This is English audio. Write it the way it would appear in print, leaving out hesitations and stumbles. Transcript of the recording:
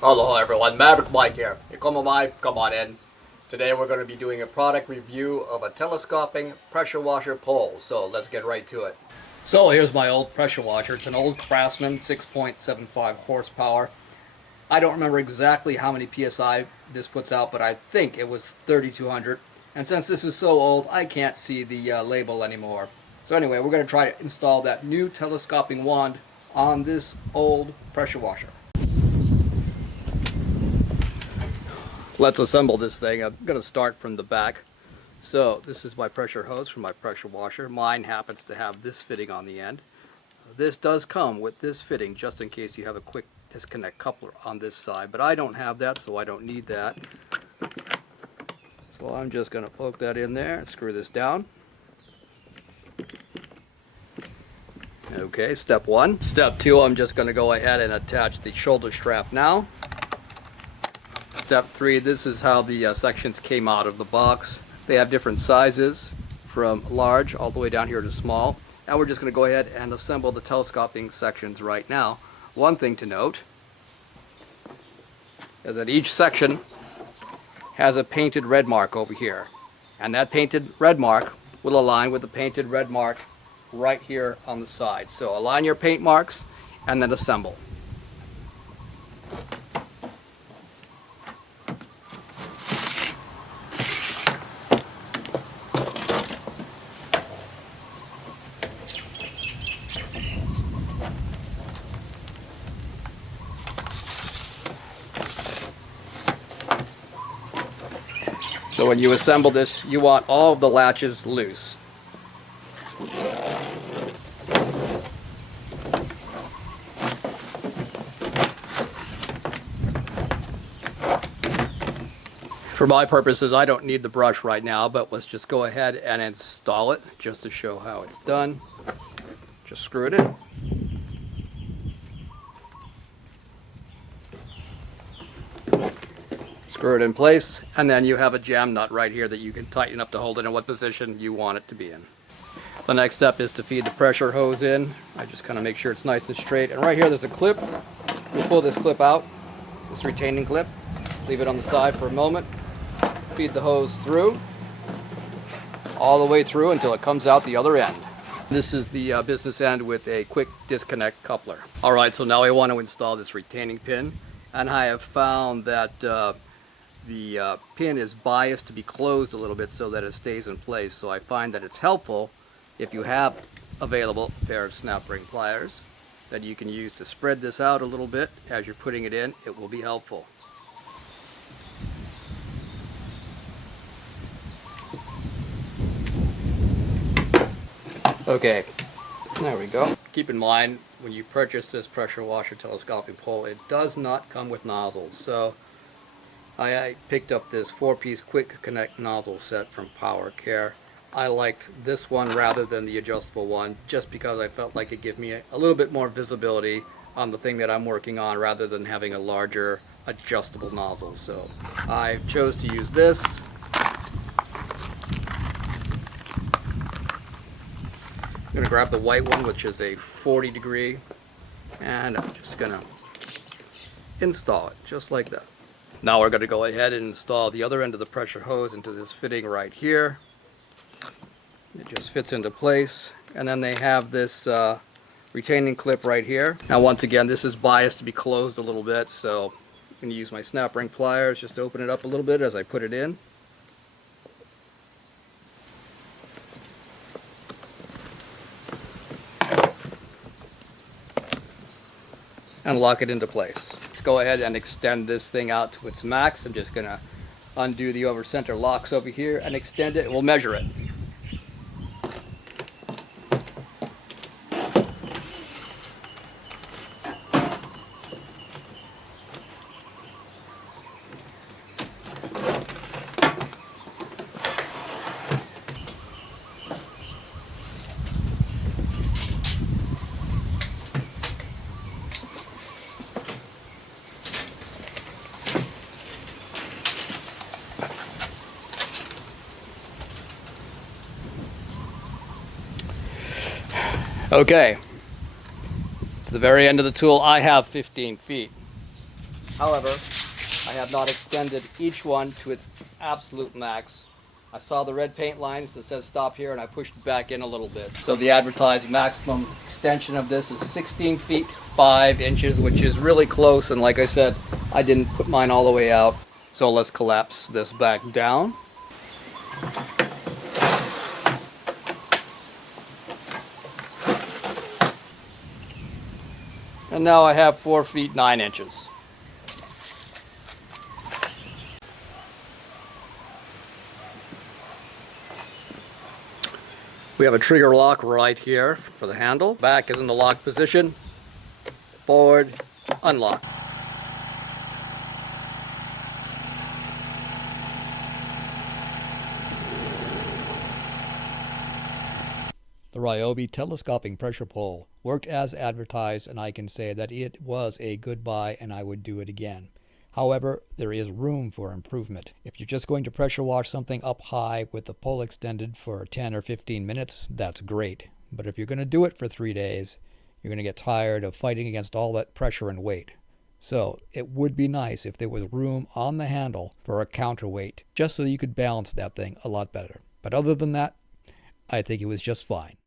Hello everyone, Maverick Mike here. You come on in. Today we're going to be doing a product review of a telescoping pressure washer pole. So let's get right to it. So here's my old pressure washer. It's an old Craftsman, 6.75 horsepower. I don't remember exactly how many PSI this puts out, but I think it was 3200. And since this is so old, I can't see the label anymore. So anyway, we're going to try to install that new telescoping wand on this old pressure washer. Let's assemble this thing. I'm going to start from the back. So this is my pressure hose for my pressure washer. Mine happens to have this fitting on the end. This does come with this fitting just in case you have a quick disconnect coupler on this side, but I don't have that, so I don't need that. So I'm just going to poke that in there and screw this down. Okay, step one. Step two, I'm just going to go ahead and attach the shoulder strap now. Step three, this is how the sections came out of the box. They have different sizes from large all the way down here to small. And we're just going to go ahead and assemble the telescoping sections right now. One thing to note is that each section has a painted red mark over here. And that painted red mark will align with the painted red mark right here on the side. So align your paint marks and then assemble. So when you assemble this, you want all of the latches loose. For my purposes, I don't need the brush right now, but let's just go ahead and install it just to show how it's done. Just screw it in. Screw it in place, and then you have a jam nut right here that you can tighten up to hold it in what position you want it to be in. The next step is to feed the pressure hose in. I just kind of make sure it's nice and straight. And right here there's a clip. You pull this clip out, this retaining clip, leave it on the side for a moment, feed the hose through, all the way through until it comes out the other end. This is the business end with a quick disconnect coupler. Alright, so now I want to install this retaining pin, and I have found that the pin is biased to be closed a little bit so that it stays in place. So I find that it's helpful if you have available a pair of snap ring pliers that you can use to spread this out a little bit as you're putting it in. It will be helpful. Okay, there we go. Keep in mind when you purchase this pressure washer telescoping pole, it does not come with nozzles. So I picked up this 4-piece quick connect nozzle set from Power Care. I liked this one rather than the adjustable one just because I felt like it gave me a little bit more visibility on the thing that I'm working on rather than having a larger adjustable nozzle. So I chose to use this. I'm going to grab the white one, which is a 40 degree, and I'm just going to install it just like that. Now we're going to go ahead and install the other end of the pressure hose into this fitting right here. It just fits into place, and then they have this retaining clip right here. Now once again, this is biased to be closed a little bit, so I'm going to use my snap ring pliers just to open it up a little bit as I put it in. And lock it into place. Let's go ahead and extend this thing out to its max. I'm just going to undo the over center locks over here and extend it. We'll measure it. Okay, to the very end of the tool I have 15 feet. However, I have not extended each one to its absolute max. I saw the red paint lines that says stop here, and I pushed it back in a little bit. So the advertised maximum extension of this is 16 feet 5 inches, which is really close. And like I said, I didn't put mine all the way out. So let's collapse this back down. And now I have 4 feet 9 inches. We have a trigger lock right here for the handle. Back is in the lock position. Forward, unlock. The Ryobi telescoping pressure pole worked as advertised, and I can say that it was a good buy and I would do it again. However, there is room for improvement. If you're just going to pressure wash something up high with the pole extended for 10 or 15 minutes, that's great. But if you're going to do it for 3 days, you're going to get tired of fighting against all that pressure and weight. So it would be nice if there was room on the handle for a counterweight, just so you could balance that thing a lot better. But other than that, I think it was just fine.